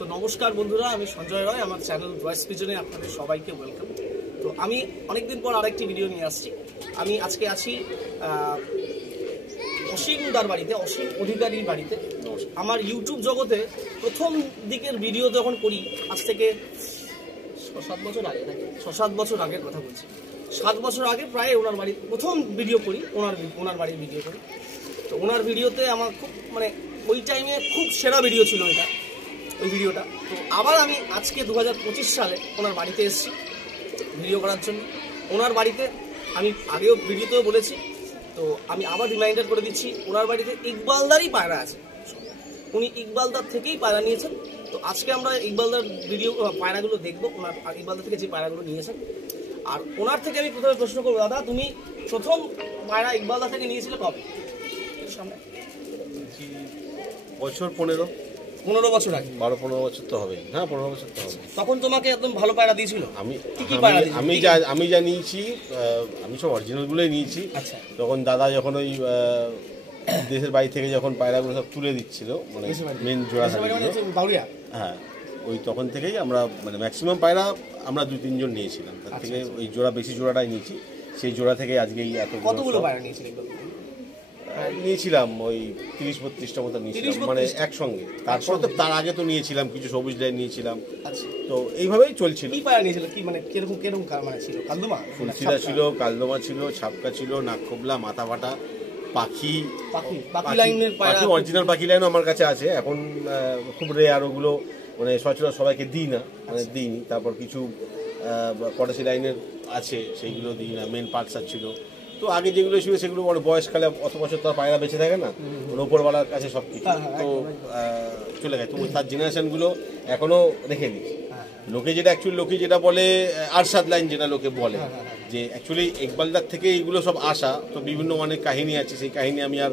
So নমস্কার বন্ধুরা, আমি সঞ্জয় রায়, আমার চ্যানেল ভয়েস পিজনে আপনাদের সবাইকে ওয়েলকাম। তো আমি অনেকদিন পর আরেকটি ভিডিও নিয়ে আসছি। আমি আজকে আছি অসীমদার বাড়িতে, অসীম অধিকারীর বাড়িতে। আমার ইউটিউব জগতে প্রথম দিকের ভিডিও যখন করি, আজ থেকে 6-7 বছর আগে, 6-7 বছর আগের কথা বলছি। 7 বছর আগে প্রায় ওনার বাড়ি প্রথম ভিডিও করি, ওনার বাড়ির ভিডিও করি। তো ওনার ভিডিওতে আমার খুব ওই টাইমে খুব সেরা ভিডিও ছিল এটা, ওই ভিডিওটা। তো আবার আমি আজকে 2025 সালে ওনার বাড়িতে এসেছি ভিডিও করার জন্য। ওনার বাড়িতে আমি আগেও ভিডিওতেও বলেছি, তো আমি আবার রিমাইন্ডার করে দিচ্ছি, ওনার বাড়িতে ইকবালদারই পায়রা আছে। উনি ইকবালদার থেকেই পায়রা নিয়েছেন। তো আজকে আমরা ইকবালদার ভিডিও পায়রাগুলো দেখবো, ওনার ইকবালদার থেকে যে পায়রাগুলো নিয়েছেন। আর ওনার থেকে আমি প্রথমে প্রশ্ন করবো, দাদা তুমি প্রথম পায়রা ইকবালদার থেকে নিয়েছিলে কবে? সামনে বছর 15 বছর আগে। 12-15 বছর তো হবে। হ্যাঁ, 15 বছর তো হবে। তখন তোমাকে একদম ভালো পায়রা দিয়েছিল? আমি যা নিয়েছি, আমি সব অরিজিনালগুলোই নিয়েছি। আচ্ছা। তখন দাদা যখন ওই দেশের বাড়ি থেকে যখন পায়রাগুলো সব তুলে দিচ্ছিল, মানে মেন জোড়া, হ্যাঁ, ওই তখন থেকেই আমরা ম্যাক্সিমাম পায়রা আমরা 2-3 জন নিয়েছিলাম। তার থেকে ওই জোড়া বেশি জোড়াটাই নিয়েছি। সেই জোড়া থেকে আজকেই এত কতগুলো পায়রা নিয়েছিলাম, ওই 30-32টা মতো নিয়েছিলাম, মানে একসঙ্গে। তারপর তো তার আগে তো নিয়েছিলাম, কিছু সবুজ লাইন নিয়েছিলাম। তো এইভাবেই চলছিল। কি পায়রা নিয়েছিল? কি কিরকম ছিল? কালদমা, ফুলশিরা ছিল, কালদমা ছিল, ছাপকা ছিল, নাকখোবলা, মাথা ফাটা, পাখি লাইনের পাখি, অরিজিনাল পাখি লাইনও আমার কাছে আছে। এখন খুব রেয়ার, ওগুলো মানে সচরাচর সবাইকে দিই না, দিইনি। তারপর কিছু পটাশি লাইনের আছে, সেইগুলো দিই না। মেন পালসার ছিল। তো আগে যেগুলো ছিল সেগুলো বয়সকালে অত বছর তো পায়রা বেঁচে থাকে না, ওপরওয়ালার কাছে সব কিছু তো চলে গেছে। তবু তার জেনারেশনগুলো এখনো রেখে দিচ্ছে। লোকে যেটা বলে আরশাদ লাইন, যেটা লোকে বলে যে অ্যাকচুয়ালি ইকবালদার থেকে এইগুলো সব আসা। তো বিভিন্ন অনেক কাহিনী আছে, সেই কাহিনী আমি আর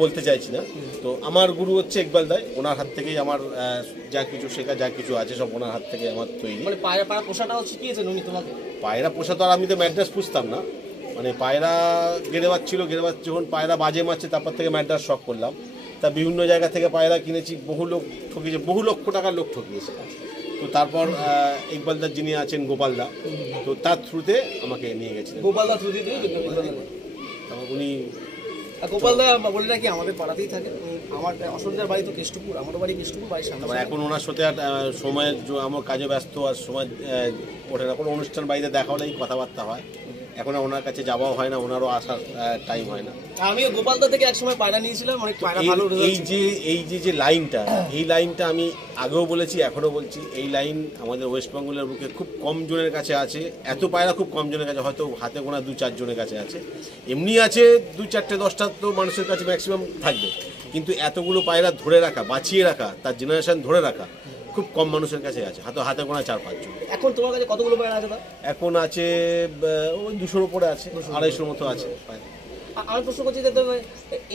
বলতে চাইছি না। তো আমার গুরু হচ্ছে ইকবালদার, ওনার হাত থেকেই আমার যা কিছু শেখা, যা কিছু আছে সব ওনার হাত থেকে আমার তৈরি। পায়রা পোষাটাও শিখিয়েছেন উনি তোমাকে? পায়রা পোষা তো আর আমি তো ম্যাড্রাস পুষতাম না, পায়রা গেড়েবাজ যখন পায়রা বাজে মারছে, তারপর থেকে ম্যাড্রাস শখ করলাম। তা বিভিন্ন জায়গা থেকে পায়রা কিনেছি, বহু লোক ঠকিয়েছে, বহু লক্ষ টাকার লোক ঠকিয়েছে। তো তারপর ইকবালদার যিনি আছেন, গোপালদা, তো তার থ্রুতে আমাকে নিয়ে গেছিলেন। গোপালদা থ্রুতে উনি গোপালদা বলে নাকি আমাদের পাড়াতেই থাকে। আমার অসন্ধ্যার বাড়ি তো কেষ্টপুর, আমাদের বাড়ি কেষ্টপুর, বাড়ির সামনে। এখন ওনার সাথে সময়ের আমার কাজে ব্যস্ত, আর সময় ওঠে না। কোনো অনুষ্ঠান বাড়িতে দেখা হলেই কথাবার্তা হয়। এখন ওনার কাছে যাওয়াও হয় না, ওনারও আসার টাইম হয় না। আমিও গোপালদা থেকে একসময় পায়রা নিয়েছিলাম, অনেক পায়রা ভালো। এই যে লাইনটা, এই লাইনটা আমি আগেও বলেছি, এখনো বলছি, এই লাইন আমাদের ওয়েস্ট বেঙ্গলের বুকে খুব কম জনের কাছে আছে। এত পায়রা খুব কম জনের কাছে, হয়তো হাতে গোনা 2-4 জনের কাছে আছে। এমনি আছে 2-4-10টা তো মানুষের কাছে ম্যাক্সিমাম থাকবে, কিন্তু এতগুলো পায়রা ধরে রাখা, বাঁচিয়ে রাখা, তার জেনারেশন ধরে রাখা খুব কম মানুষের কাছে আছে। হাতে গোনা 4-5 জন। এখন তোমার কাছে কতগুলো পায়রা আছে? এখন আছে ওই 200-র উপরে আছে, 250-র মতো আছে পায়রা। আমি প্রশ্ন করছি যে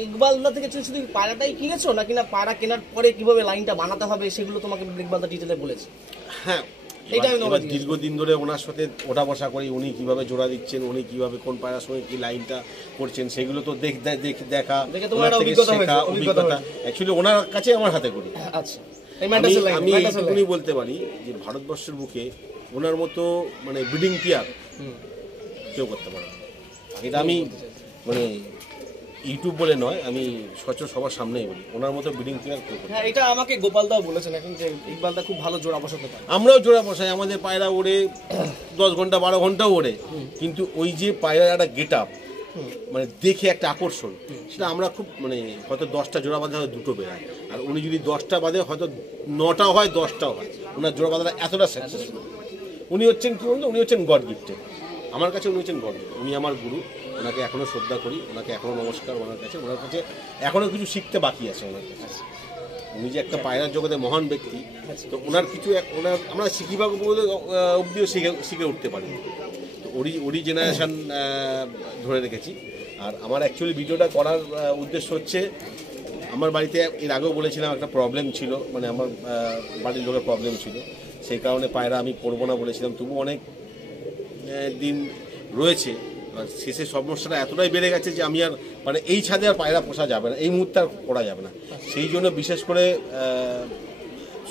ইকবালদা থেকে শুধু পায়রাটাই কিনেছো, নাকি না পায়রা কেনার পরে কিভাবে লাইনটা বানাতে হবে সেগুলো তোমাকে ইকবালদা ডিটেলে বলেছে? হ্যাঁ, দীর্ঘদিন ধরে ওনার সাথে ওঠা বসা করি, উনি কিভাবে জোড়া দিচ্ছেন, উনি কিভাবে কোন পায়রার সঙ্গে কি লাইনটা করছেন, সেগুলো তো দেখা, অভিজ্ঞতা অ্যাকচুয়ালি ওনার কাছে আমার হাতে করি। আচ্ছা, আমি এইটুকুনি বলতে পারি যে ভারতবর্ষের বুকে ওনার মতো ব্রিডিং পেয়ার কেউ করতে পারে না। এটা আমি ইউটিউব বলে নয়, আমি সবার সামনেই বলি, ওনার মতো ব্রিডিং পেয়ার কেউ করে। হ্যাঁ, এটা আমাকে গোপালদাও বলেছেন এখন, যে ইকবালদা খুব ভালো জোড়া বসাতে পারে। আমরাও জোড়া বসাই, আমাদের পায়রা ওড়ে 10 ঘন্টা 12 ঘন্টাও ওড়ে, কিন্তু ওই যে পায়রার একটা গেট আপ, দেখে একটা আকর্ষণ, সেটা আমরা খুব হয়তো 10টা জোড়া বাঁধে হয়তো 2টো বেরায়, আর উনি যদি 10টা বাঁধে হয়তো 9টাও হয়, 10টাও হয়। ওনার জোড়া বাঁধাটা এতটা সাকসেসফুল। উনি হচ্ছেন কি বলতো, উনি হচ্ছেন গড গিফটেড। আমার কাছে উনি হচ্ছেন গড গিফট। উনি আমার গুরু, ওনাকে এখনও শ্রদ্ধা করি, ওনাকে এখনও নমস্কার। ওনার কাছে এখনও কিছু শিখতে বাকি আছে ওনার কাছে। উনি যে একটা পায়রার জগতে মহান ব্যক্তি, তো ওনার কিছু আমরা শিখিবা অবধিও শিখে উঠতে পারি। তো ওরই জেনারেশন ধরে রেখেছি। আর আমার অ্যাকচুয়ালি ভিডিওটা করার উদ্দেশ্য হচ্ছে, আমার বাড়িতে এর আগেও বলেছিলাম একটা প্রবলেম ছিল, আমার বাড়ির লোকের প্রবলেম ছিল, সেই কারণে পায়রা আমি করবো না বলেছিলাম। তবু অনেক দিন রয়েছে, শেষে সমস্যাটা এতটাই বেড়ে গেছে যে আমি আর এই ছাদে আর পায়রা পোষা যাবে না, এই মুহূর্তে আর করা যাবে না। সেই জন্য বিশেষ করে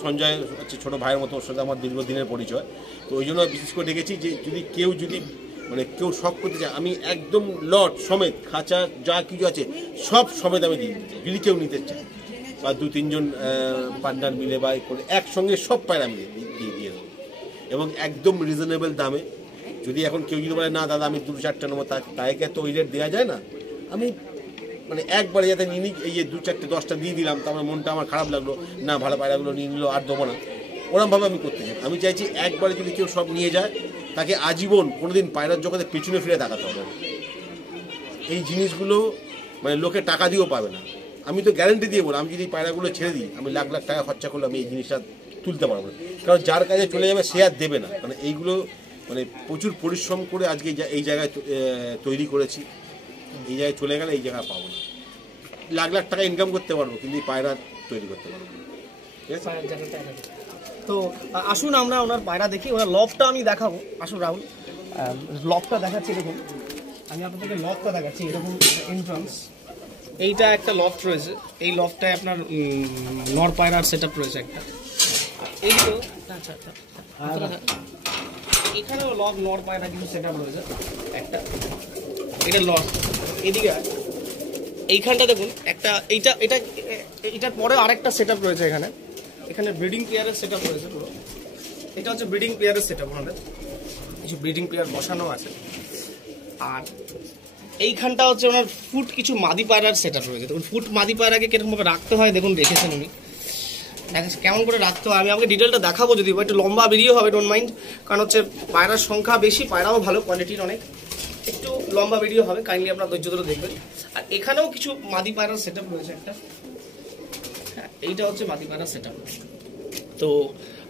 সঞ্জয় হচ্ছে ছোটো ভাইয়ের মতো, ওর সাথে আমার দীর্ঘদিনের পরিচয়। তো ওই জন্য বিশেষ করে ডেকেছি যে যদি মানে কেউ শখ করতে চায়, আমি একদম লট সমেত, খাঁচা যা কিছু আছে সব সমেত আমি দিয়ে দিচ্ছি। যদি কেউ নিতে চায় বা 2-3 জন পার্টনার মিলে বা করে একসঙ্গে সব পায়রা আমি দিয়ে দেবো, এবং একদম রিজনেবল দামে। যদি এখন কেউ যদি বলে না দাদা আমি 2-4টা নেবো, তাকে তো ওই রেট দেওয়া যায় না। আমি মানে একবারে যাতে নিয়ে নিই, এই যে 2-4টে 10টা দিয়ে দিলাম, তারপরে মনটা আমার খারাপ লাগলো, না ভালো পায়রাগুলো নিয়ে নিল আর দেবো না, ওরমভাবে আমি করতে চাই। আমি চাইছি একবারে যদি কেউ সব নিয়ে যায়, তাকে আজীবন কোনোদিন পায়রার জগতে পেছনে ফিরে তাকাতে হবে। এই জিনিসগুলো মানে লোকে টাকা দিয়েও পাবে না। আমি তো গ্যারেন্টি দিয়ে বলি, আমি যদি পায়রাগুলো ছেড়ে দিই, আমি লাখ লাখ টাকা খরচা করলে আমি এই জিনিসটা তুলতে পারবো না। কারণ যার কাছে চলে যাবে সে আর দেবে না। মানে এইগুলো মানে প্রচুর পরিশ্রম করে আজকে এই জায়গায় তৈরি করেছি। এই জায়গায় চলে গেলে এই জায়গায় পাবো না। লাখ লাখ টাকা ইনকাম করতে পারবো, কিন্তু এই পায়রা তৈরি করতে পারবো না। ঠিক আছে, তো আসুন আমরা ওনার পায়রা দেখি, ওনার লফটা আমি দেখাবো। আসুন রাহুল, লফটা দেখাচ্ছি। দেখুন আমি আপনাদেরকে লফটা দেখাচ্ছি। এরকম এন্ট্রান্স, এইটা একটা লফট রয়েছে। এই লফটায় আপনার নর পায়রার সেট আপ রয়েছে একটা। এই তো আচ্ছা আচ্ছা, এখানেও লফ নর পায়রা কিছু সেট আপ রয়েছে একটা। এটা লফ, এদিকে এইখানটা দেখুন একটা, এইটার পরে আরেকটা সেট আপ রয়েছে এখানে। এখানে ব্রিডিং প্লেয়ারের সেট আপ রয়েছে পুরো। এটা হচ্ছে ব্রিডিং প্লেয়ারের সেট আপ, ওনাদের কিছু ব্রিডিং প্লেয়ার বসানো আছে। আর এইখানটা হচ্ছে ওনার ফুট কিছু মাদি পায়রার সেট আপ রয়েছে। দেখুন ফুট মাদি পায়রাকে কিরকমভাবে রাখতে হয় দেখুন, দেখেছেন উনি কেমন করে রাখতে হয়। আমি আমাকে ডিটেলটা দেখাবো, যদি একটু লম্বা ভিডিও হবে, ডোন্ট মাইন্ড। কারণ হচ্ছে পায়রার সংখ্যা বেশি, পায়রাও ভালো কোয়ালিটির অনেক, একটু লম্বা ভিডিও হবে, কাইন্ডলি আপনার ধৈর্য ধরে দেখবেন। আর এখানেও কিছু মাদি পায়রার সেট আপ রয়েছে একটা। হ্যাঁ, এইটা হচ্ছে মাদি পায়রার সেট আপ। তো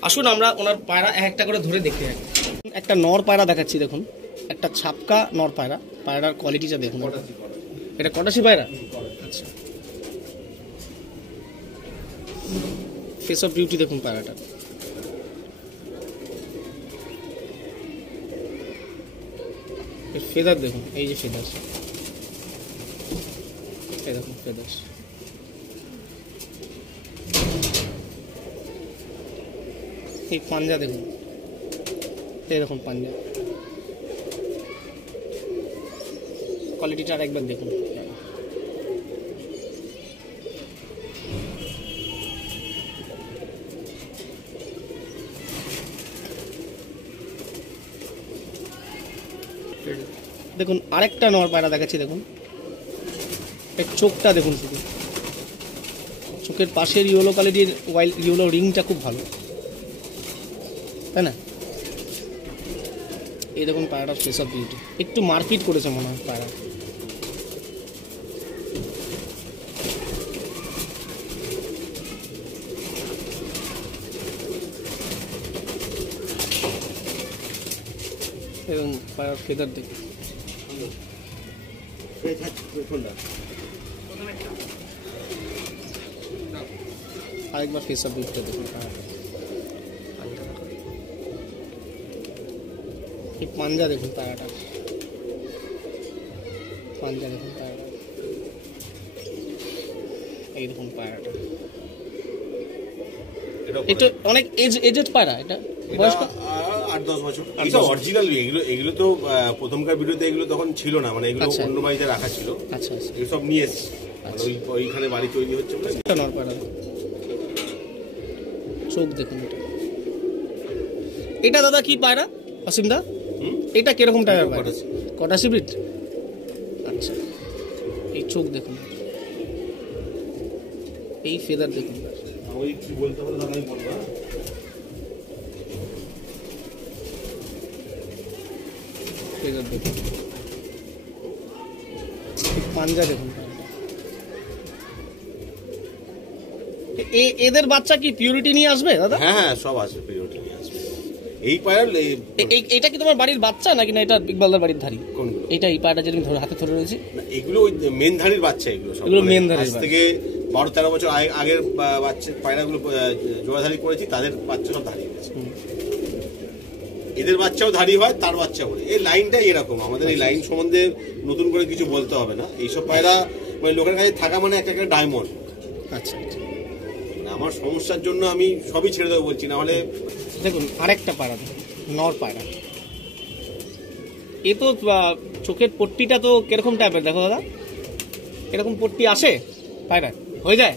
আসুন আমরা ওনার পায়রা একটা করে ধরে দেখতে যাই। একটা নর পায়রা দেখাচ্ছি, দেখুন একটা ছাপকা নর পায়রা। পায়রার কোয়ালিটিটা দেখুন। এটা কটাশি পায়রা? আচ্ছা, ফেস অফ বিউটি দেখুন পায়রাটা। ফেদার দেখুন, এই যে ফেদার, এই দেখুন ফেদার। এই পাঞ্জা দেখুন, এই দেখুন পাঞ্জা কোয়ালিটিটা আরেকবার দেখুন। দেখুন আরেকটা নর পায়রা দেখাচ্ছি, দেখুন এর চোখটা দেখুন, শুধু চোখের পাশের ইয়েলো কোয়ালিটির ইয়েলো রিংটা খুব ভালো, তাই না? এই দেখুন পায়রাটার ফেস অফ বিউটি। একটু মারপিট করেছে মনে হয় পায়রা। এবং পায়রার ফেদার দেখুন। আরেকবার ফেস অফ বিউটিটা দেখুন। এই পাঞ্জা দেখুন পায়রাটা, পাঞ্জা দেখুন পায়রাটা, এই দেখুন পায়রাটা। এটা অনেক এজেড পায়রা, এটা বয়স 8-10 বছর। এটা অরিজিনাল। এগুলো তো প্রথমকার ভিডিওতে এগুলো তখন ছিল না, মানে এগুলো অন্য বাড়িতে রাখা ছিল। আচ্ছা আচ্ছা, এগুলো সব নিয়ে এসেছি, ওইখানে বাড়ি তৈরি হচ্ছে বলে। এটা নর পায়রা, চোখ দেখুন। এটা দাদা কি পায়রা অসীম দা? এটা কিরকম টাইপের পায়রা? কটাশি ব্রিড। আচ্ছা, এই চোখ দেখুন, এই ফেদার দেখুন। ওই কি বলতে হবে দাদা, আমি বলবো। ফেদার দেখুন, পাঞ্জা দেখুন। এদের বাচ্চা কি পিউরিটি নিয়ে আসবে দাদা? হ্যাঁ হ্যাঁ, সব আসবে, পিউরিটি নিয়ে আসবে। এই পায়রা এটা কি তোমার বাড়ির বাচ্চা নাকি না এটা ইকবালদার বাড়ির ধারি? কোনগুলো? এটা এই পায়রাটা যেটা ধরে হাতে ধরে রয়েছে, এগুলো ওই মেন ধারির বাচ্চা। এগুলো সব মেন ধারির। আজ থেকে 12-13 বছর আগের বাচ্চা পায়রাগুলো জোড়াধারি করেছি, তাদের বাচ্চা সব ধারি হয়েছে। এদের বাচ্চাও ধারি হয়, তার বাচ্চা করে। এই লাইনটাই এরকম। আমাদের এই লাইন সম্বন্ধে নতুন করে কিছু বলতে হবে না। এইসব পায়রা মানে লোকের কাছে থাকা মানে একটা ডায়মন্ড। আচ্ছা, আমার সমস্যার জন্য আমি সবই ছেড়ে দেবো বলছি, না হলে। দেখুন আরেকটা পায়রা, নর পায়রা। এ তো চোখের পট্টিটা তো কিরকম টাইপের দেখো দাদা, এরকম পট্টি আসে পায়রা, হয়ে যায়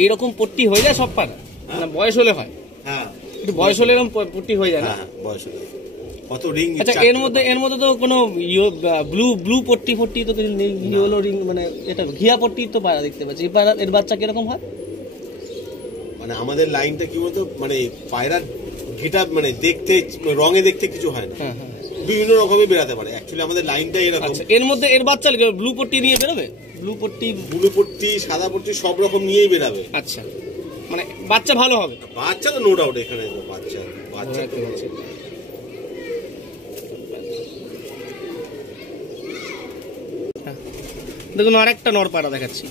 এইরকম পট্টি হয়ে যায় সব পায়রা, না বয়স হলে হয়? হ্যাঁ, একটু বয়স হলে এরকম পট্টি হয়ে যায় না? বয়স হলে। কত রিং? আচ্ছা, এর মধ্যে তো কোনো ব্লু পট্টি ফট্টি তো কিছু নেই, ইয়েলো রিং মানে এটা ঘিয়া পট্টি তো পায়রা দেখতে পাচ্ছি। এই পায়রা এর বাচ্চা কিরকম হয়? মানে আমাদের লাইনটা কি বলতো, মানে পায়রা ঘিটা মানে দেখতে রঙে দেখতে কিছু হয় না, বিভিন্ন রকমের বেরাতে পারে। অ্যাকচুয়ালি আমাদের লাইনটা এরকম। আচ্ছা, এর মধ্যে এর বাচ্চা ব্লু পট্টি নিয়ে বেরোবে? ব্লু পট্টি সাদা পট্টি সব রকম নিয়েই বেরাবে। আচ্ছা, মানে বাচ্চা ভালো হবে? বাচ্চা তো নো ডাউট, এখানে তো বাচ্চা তো আছে। দেখুন আরেকটা নর পায়রা দেখাচ্ছি।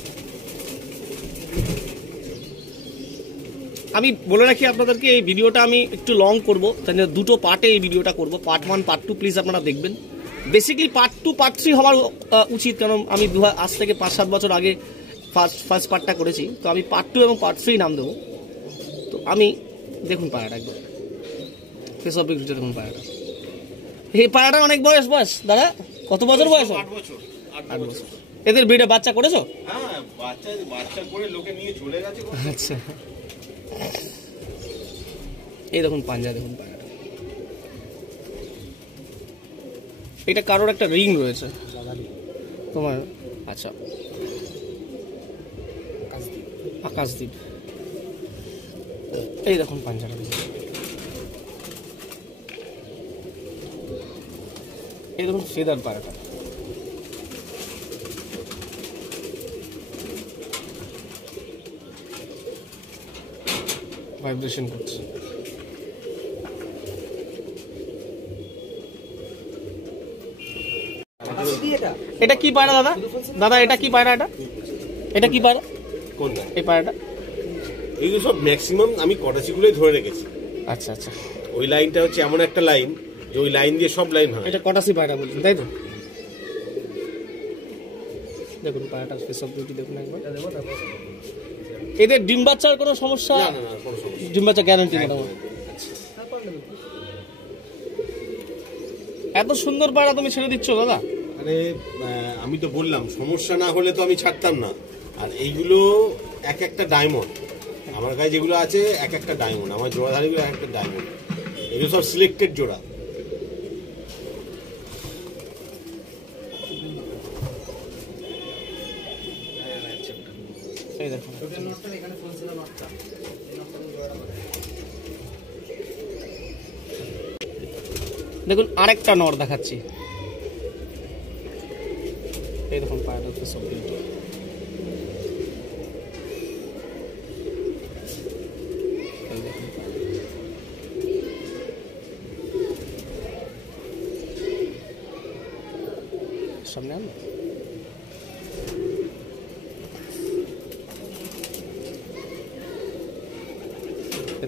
আমি বলে রাখি আপনাদেরকে, এই ভিডিওটা আমি একটু লং করবো, তাই দুটো পার্টে এই ভিডিওটা করবো, পার্ট 1 পার্ট 2 প্লিজ আপনারা দেখবেন। বেসিক্যালি পার্ট 2 পার্ট 3 হওয়ার উচিত, কারণ আমি আজ থেকে 5-7 বছর আগে ফার্স্ট পার্টটা করেছি, তো আমি পার্ট 2 এবং পার্ট 3 নাম দেবো। তো আমি দেখুন পায়রাটা একদম ফেস অফ ভিডিওটা দেখুন পায়রাটা। এই পায়রাটা অনেক বয়স দাদা, কত বছর বয়স? 8 বছর। এদের ব্রিডে বাচ্চা করেছো? হ্যাঁ, বাচ্চা করে লোকে নিয়ে চলে গেছে। আচ্ছা, এই দেখুন পাঞ্জা, দেখুন পায়রাটা। এটা কারোর একটা রিং রয়েছে তোমার? আচ্ছা, আকাশদ্বীপ। এই দেখুন পাঞ্জাটা, এই দেখুন ফেদার পায়রাটা। ভাইব্রেশন করছে। এটা কি পায়রা দাদা? এটা কি পায়রা? এটা কি পায়রা? কোনটা? এই পায়রাটা? এইগুলো সব ম্যাক্সিমাম আমি কটাচিগুলোই ধরে রেখেছি। আচ্ছা আচ্ছা, ওই লাইনটা হচ্ছে এমন একটা লাইন যে ওই লাইন দিয়ে সব লাইন হয়। এটা কটাসি পায়রা বলছেন তাই তো? দেখুন পায়রাটার ফেস অফ বিউটি দেখুন একবার। এদের ডিম বাচ্চার কোনো সমস্যা? না, কোনো সমস্যা। ডিম বাচ্চা গ্যারান্টি মোটামুটি। এত সুন্দর পায়রা তুমি ছেড়ে দিচ্ছ দাদা? আরে আমি তো বললাম, সমস্যা না হলে তো আমি ছাড়তাম না। আর এইগুলো এক একটা ডায়মন্ড, আমার কাছে যেগুলো আছে এক একটা ডায়মন্ড, আমার জোড়াধারীগুলো এক একটা ডায়মন্ড। এগুলো সব সিলেক্টেড জোড়া। এই দেখুন, দেখুন আরেকটা নর দেখাচ্ছি। এই দেখুন পায়রাটার ফেস অফ বিউটি। সামনে আনো।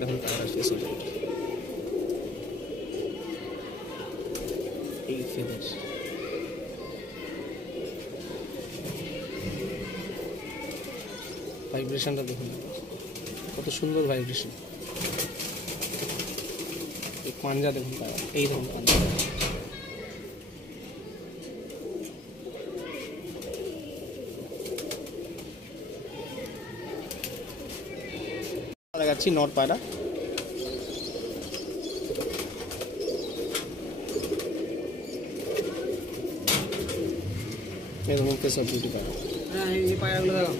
দেখুন পায়রাটার ফেস অফ বিউটি। এই ফেদার, ভাইব্রেশনটা দেখুন কত সুন্দর ভাইব্রেশন। এই পাঞ্জা দেখুন পায়রা, এই দেখুন পাঞ্জা। দেখাচ্ছি নট পায়রা। এরকম কেস অফ বিউটি পায়রা। হ্যাঁ, এই পায়রাগুলো দেখো।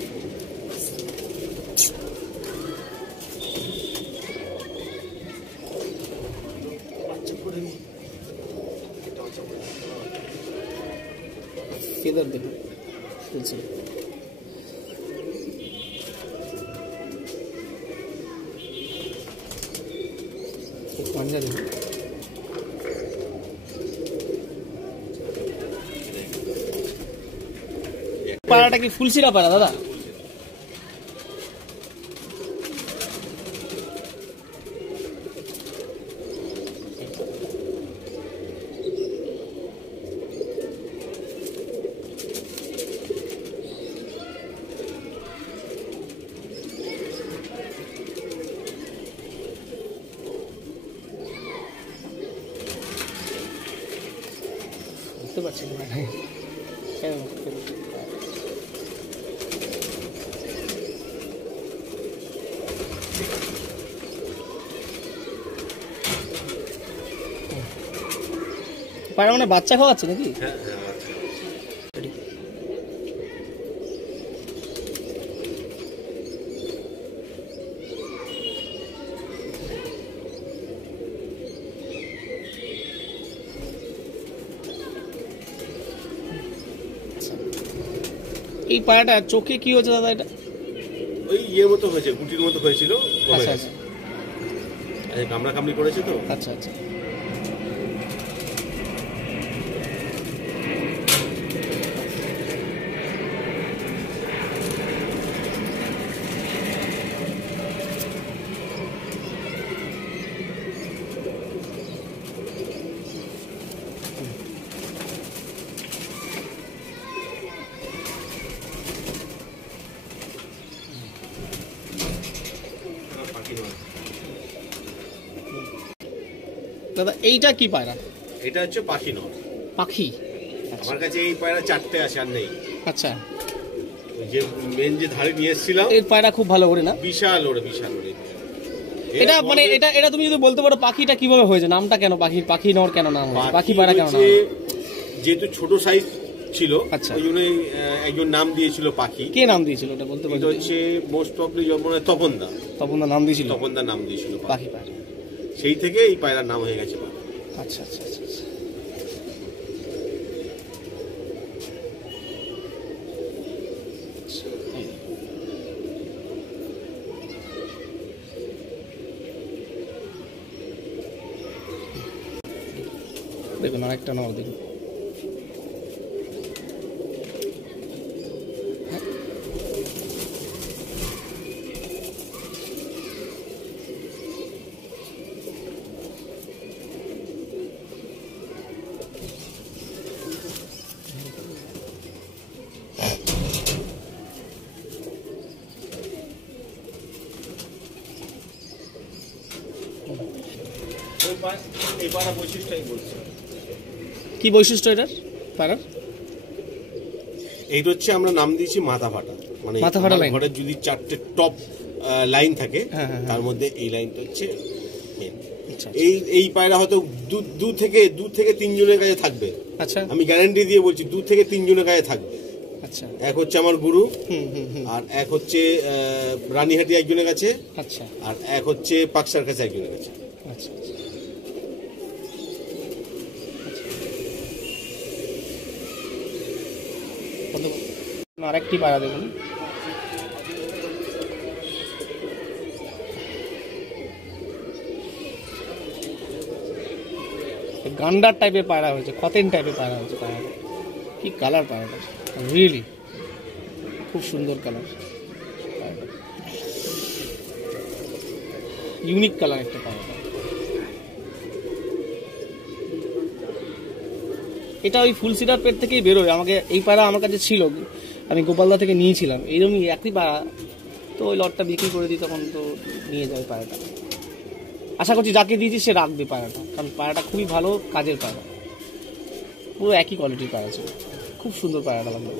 ফেদার দেখুন বলছি, পাঞ্জা দেখুন। পায়রাটা কি ফুলসিরা পায়রা দাদা? বুঝতে পারছি না কেন পায়রা মানে বাচ্চা খাওয়াচ্ছে নাকি? এই পায়রাটা চোখে কি হয়েছে দাদা? এটা ওই ইয়ের মতো হয়েছে, গুটির মতো হয়েছিল, আচ্ছা আচ্ছা, কামড়া কামড়ি করেছে তো। আচ্ছা আচ্ছা। দাদা এইটা কি পায়রা? এটা হচ্ছে পাখি নর। পাখি? আমার কাছে এই পায়রা 4টে আছে, আর নেই। আচ্ছা, যে মেন যে ধারে নিয়ে এসেছিলাম, এর পায়রা খুব ভালো ওড়ে না? বিশাল ওড়ে, বিশাল ওড়ে। এটা মানে এটা তুমি যদি বলতে পারো পাখিটা কিভাবে হয়েছে, নামটা কেন পাখি নর কেন নাম হয়েছে, পাখি পায়রা কেন নাম? যেহেতু ছোট সাইজ ছিল, আচ্ছা, ওই জন্য একজন নাম দিয়েছিল পাখি। কে নাম দিয়েছিল ওটা বলতে পারো? এটা হচ্ছে মোস্ট প্রবলি তপনদা। তপনদা নাম দিয়েছিল? তপনদা নাম দিয়েছিল পাখি পায়রা। সেই থেকে এই পায়রার নাম হয়ে গেছে। আচ্ছা আচ্ছা আচ্ছা আচ্ছা। দেখুন আরেকটা নর দেখুন। এই পায়রা বৈশিষ্ট্যই বলছে। কি বৈশিষ্ট্য এটার পায়রার? এইটা হচ্ছে আমরা নাম দিয়েছি মাথা ফাটা। মানে মাথা ফাটা লাইন। ঘরের যদি 4টে টপ লাইন থাকে, তার মধ্যে এই লাইনটা হচ্ছে মেন। এই পায়রা হয়তো দু থেকে 3 জনের কাছে থাকবে। আচ্ছা, আমি গ্যারান্টি দিয়ে বলছি 2 থেকে 3 জনের কাছে থাকবে। আচ্ছা, এক হচ্ছে আমার গুরু, আর এক হচ্ছে রানীহাটি একজনের কাছে, আচ্ছা, আর এক হচ্ছে পাকসার কাছে একজনের কাছে। আচ্ছা, আরেকটি পায়রা দেখুন। গান্ডার টাইপের পায়রা হয়েছে, খতেন টাইপের পায়রা হয়েছে। পায়রাটা কি কালার, পায়রাটা রিয়েলি খুব সুন্দর কালার, ইউনিক কালার একটা পায়রাটা। এটা ওই ফুলসিরার পেট থেকেই বেরোয়। আমাকে এই পায়রা আমার কাছে ছিল, আমি গোপালদা থেকে নিয়েছিলাম এইরকমই একই পায়রা। তো ওই লটটা বিক্রি করে দিই, তখন তো নিয়ে যায় পায়রাটা। আশা করছি যাকে দিয়েছি সে রাখবে পায়রাটা, কারণ পায়রাটা খুবই ভালো কাজের পায়রা, পুরো একই কোয়ালিটির পায়রা ছিল। খুব সুন্দর পায়রাটা লাগলো।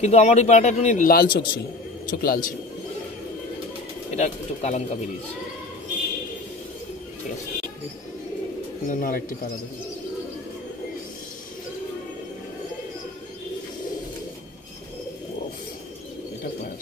কিন্তু আমার ওই পায়রাটা একটু লাল চোখ ছিল, চোখ লাল ছিল। এটা একটু কালাঙ্কা বেরিয়েছে। ঠিক আছে, আরেকটি পায়রা দেখুন। এটা পায়রা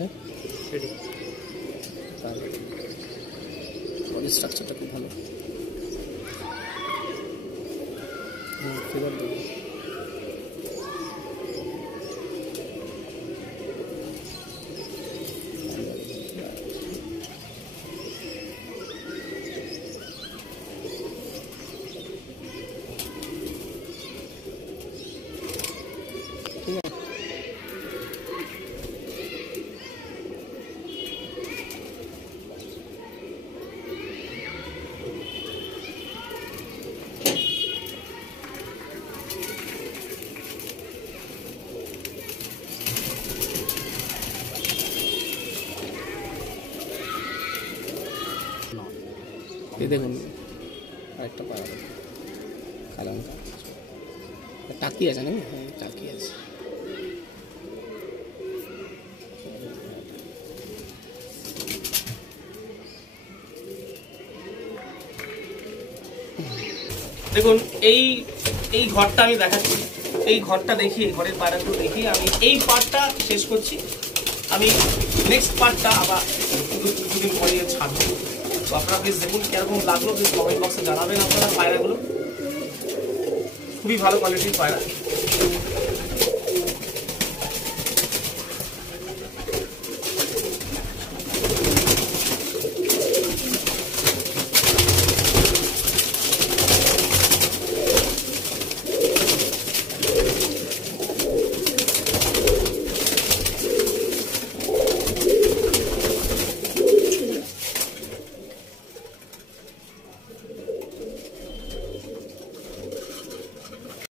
হ্যাঁ রেডি। বডি স্ট্রাকচারটা খুব ভালো। ফিগার দেবো। দেখুন আরেকটা পাড়া কালাঙ্কা টাকি আছে নাকি? হ্যাঁ টাকি আছে। দেখুন এই এই ঘরটা আমি দেখাচ্ছি, এই ঘরটা দেখিয়ে, ঘরের পায়রাগুলো দেখিয়ে আমি এই পার্টটা শেষ করছি। আমি নেক্সট পার্টটা আবার দুদিন পরে ছাড়বো। তো আপনারা প্লিজ দেখুন কিরকম লাগলো, প্লিজ কমেন্ট বক্সে জানাবেন। আপনারা পায়রাগুলো খুবই ভালো কোয়ালিটির পায়রা।